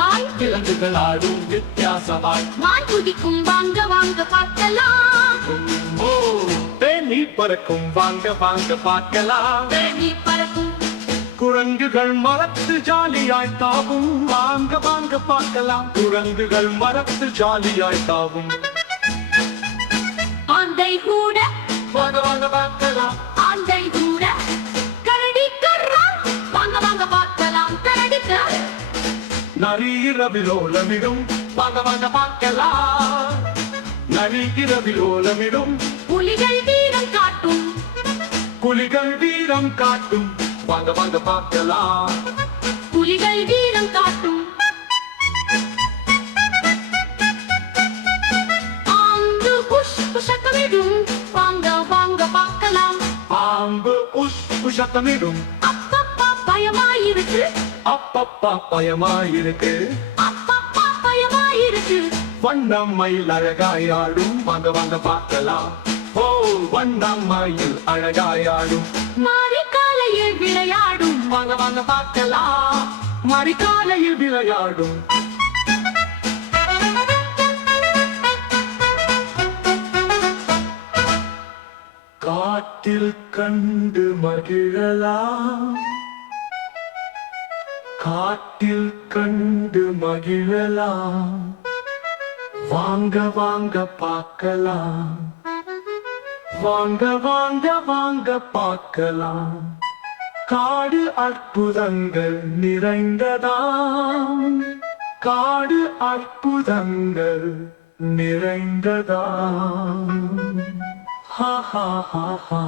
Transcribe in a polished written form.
வித்தியாசமாய் விலங்குகள் ஆடும் வித்தியாசமாய் மான் குதிக்கும் வாங்க வாங்க பார்க்கலாம் ஓ தேனி பறக்கும் வாங்க வாங்க பார்க்கலாம் தேனி பறக்கும் குரங்குகள் மரத்து ஜாலியாய் தாவும் வாங்க வாங்க பார்க்கலாம் குரங்குகள் மரத்து ஜாலியாய் தாவும் ஆந்தை கூட வாங்க வாங்க பார்க்கலாம் ஆந்தை கூட கரடி கர்ரா வாங்க வாங்க பார்க்கலாம் கரடி கர்ரா நரி இரவில் ஓலமிடும் வாங்க வாங்க பார்க்கலாம் நரி இரவில் ஓலமிடும் புலிகள் வீரம் காட்டும் புலிகள் வீரம் காட்டும் வாங்க வாங்க பார்க்கலாம் புலிகள் வீரம் காட்டும் பாம்பு புஷ் புஷக்கமிடும் வாங்க வாங்க பார்க்கலாம் பாம்பு உஷ் உஷத்தமிடும் அப்பப்பா பயமாயிருக்கு அப்பப்பா பயமாயிருக்கு அப்பப்பா பயமாயிருக்கு வண்ணம் மயில் அழகாயாடும் வாங்க வாங்க பார்க்கலாம் ஓ வண்ணம் மயில் அழகாயாடும் மாரிக்காலையில் விளையாடும் வாங்க வாங்க பார்க்கலாம் மறிக்காலையில் விளையாடும் காட்டில் கண்டு மகிழலாம் காட்டில் கண்டு மகிழலாம் வாங்க வாங்க பார்க்கலாம் வாங்க வாங்க வாங்க பார்க்கலாம் காடு அற்புதங்கள் நிறைந்ததாம் காடு அற்புதங்கள் நிறைந்ததாம் ஹா ஹா ஹா ஹா